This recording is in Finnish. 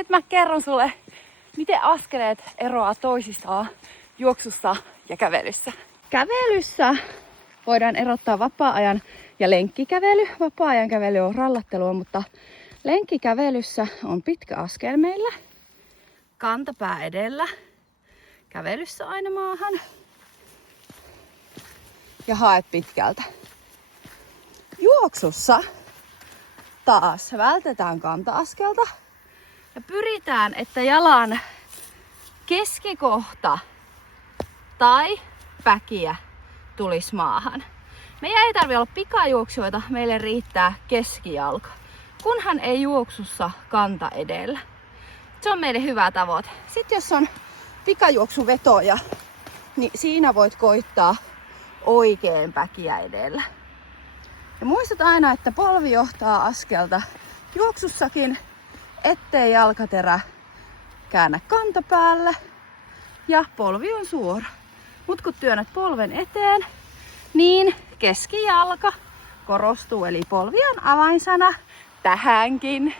Nyt mä kerron sulle, miten askeleet eroaa toisistaan juoksussa ja kävelyssä. Kävelyssä voidaan erottaa vapaa-ajan ja lenkkikävely. Vapaa-ajan kävely on rallattelua, mutta lenkkikävelyssä on pitkä askel meillä. Kantapää edellä. Kävelyssä aina maahan. Ja haet pitkältä. Juoksussa taas vältetään kanta-askelta. Ja pyritään, että jalan keskikohta tai päkiä tulisi maahan. Meidän ei tarvitse olla pikajuoksijoita, meille riittää keskijalka, kunhan ei juoksussa kanta edellä. Se on meille hyvä tavoite. Sitten jos on pikajuoksuvetoja, niin siinä voit koittaa oikein päkiä edellä. Ja muistat aina, että polvi johtaa askelta juoksussakin, ettei jalkaterä käännä kantapäälle ja polvi on suora. Mut kun työnnät polven eteen, niin keskijalka korostuu, eli polvi on avainsana tähänkin.